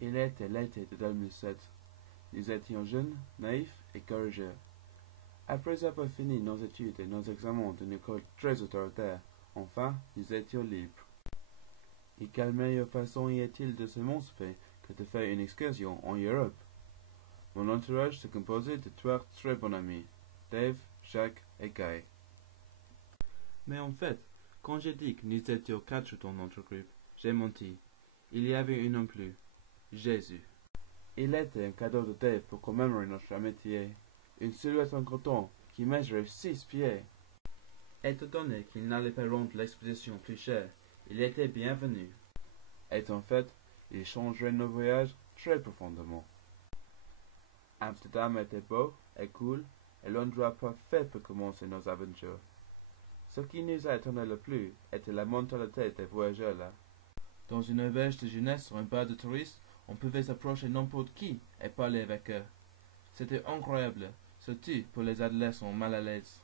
Il était l'été de 2007. Nous étions jeunes, naïfs et courageux. Après avoir fini nos études et nos examens d'une école très autoritaire, enfin, nous étions libres. Et quelle meilleure façon y a-t-il de s'émanciper que de faire une excursion en Europe? Mon entourage se composait de 3 très bons amis, Dave, Jacques et Guy. Mais en fait, quand j'ai dit que nous étions 4 dans notre groupe, j'ai menti. Il y avait un homme plus, Jésus. Il était un cadeau de Dave pour commémorer notre amitié. Une silhouette en coton qui mesurait 6 pieds. Étant donné qu'il n'allait pas rendre l'exposition plus chère, il était bienvenu. Et en fait, il changerait nos voyages très profondément. Amsterdam était beau et cool, et l'endroit parfait pour commencer nos aventures. Ce qui nous a étonné le plus était la mentalité des voyageurs là. Dans une auberge de jeunesse sur un bar de touristes, on pouvait s'approcher n'importe qui et parler avec eux. C'était incroyable, surtout pour les adolescents mal à l'aise.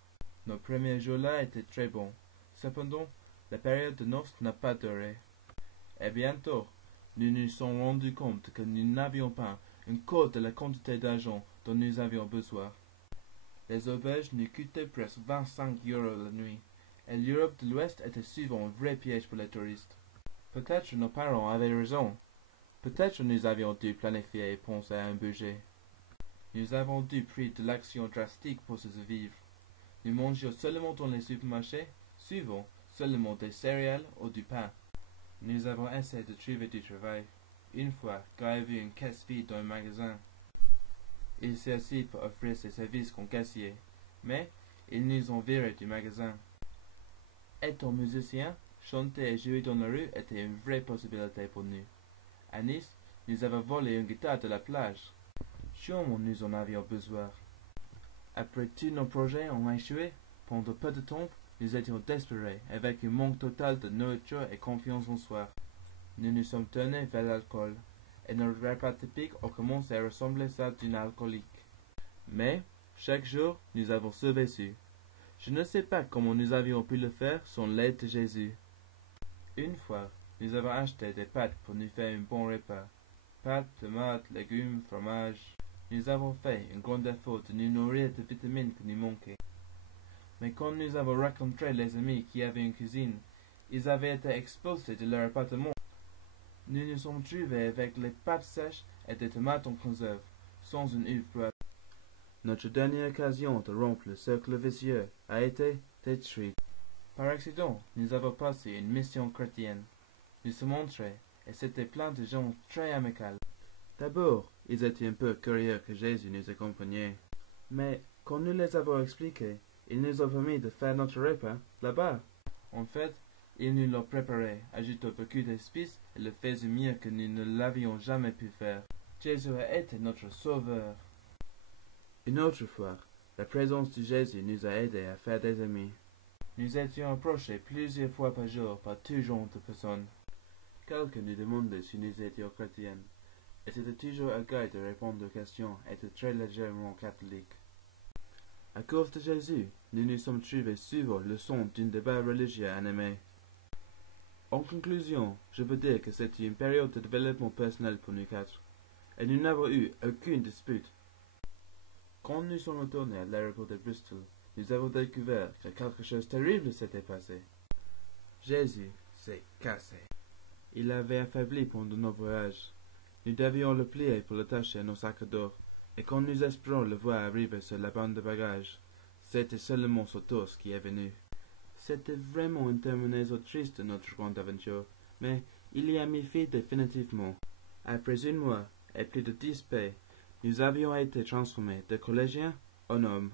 Nos premiers jours là étaient très bons. Cependant, la période de noces n'a pas duré. Et bientôt, nous nous sommes rendus compte que nous n'avions pas une quart de la quantité d'argent dont nous avions besoin. Les auberges nous coûtaient presque 25 € la nuit, et l'Europe de l'Ouest était souvent un vrai piège pour les touristes. Peut-être nos parents avaient raison. Peut-être nous avions dû planifier et penser à un budget. Nous avons dû prendre de l'action drastique pour survivre. Nous mangions seulement dans les supermarchés, souvent seulement des céréales ou du pain. Nous avons essayé de trouver du travail. Une fois, Guy a vu une caisse vide dans un magasin. Il s'est assis pour offrir ses services comme caissier, mais ils nous ont virés du magasin. Étant musicien, chanter et jouer dans la rue était une vraie possibilité pour nous. À Nice, nous avons volé une guitare de la plage. Sûrement nous en avions besoin. Après tous nos projets ont échoué, pendant peu de temps, nous étions désespérés, avec un manque total de nourriture et confiance en soi. Nous nous sommes tournés vers l'alcool, et nos repas typiques ont commencé à ressembler à ça d'un alcoolique. Mais, chaque jour, nous avons survécu. Je ne sais pas comment nous avions pu le faire sans l'aide de Jésus. Une fois, nous avons acheté des pâtes pour nous faire un bon repas. Pâtes, tomates, légumes, fromage. Nous avons fait un grand effort de nous nourrir de vitamines que nous manquaient. Mais quand nous avons rencontré les amis qui avaient une cuisine, ils avaient été expulsés de leur appartement. Nous nous sommes trouvés avec les pâtes sèches et des tomates en conserve, sans une uve froide. Notre dernière occasion de rompre le cercle vicieux a été détruite. Par accident, nous avons passé une mission chrétienne. Nous sommes entrés, et c'était plein de gens très amicaux. D'abord, ils étaient un peu curieux que Jésus nous accompagnait. Mais, quand nous les avons expliqués, ils nous ont permis de faire notre repas là-bas. En fait, ils nous l'ont préparé, ajoutant beaucoup d'espices et le faisaient mieux que nous ne l'avions jamais pu faire. Jésus a été notre sauveur. Une autre fois, la présence de Jésus nous a aidés à faire des amis. Nous étions approchés plusieurs fois par jour par tout genre de personnes. Quelqu'un nous demandait si nous étions chrétiens, et c'était toujours à Guy de répondre aux questions et de très légèrement catholique. À cause de Jésus, nous nous sommes trouvés souvent le son d'un débat religieux animé. En conclusion, je peux dire que c'était une période de développement personnel pour nous 4, et nous n'avons eu aucune dispute. Quand nous sommes retournés à l'aéroport de Bristol, nous avons découvert que quelque chose de terrible s'était passé. Jésus s'est cassé. Il avait affaibli pendant nos voyages. Nous devions le plier pour l'attacher à nos sacs à dos, et quand nous espérons le voir arriver sur la bande de bagages, c'était seulement son torse qui est venu. C'était vraiment une terminaison triste de notre grande aventure, mais il y a mis fin définitivement. Après 1 mois et plus de 10 paix, nous avions été transformés de collégiens en hommes.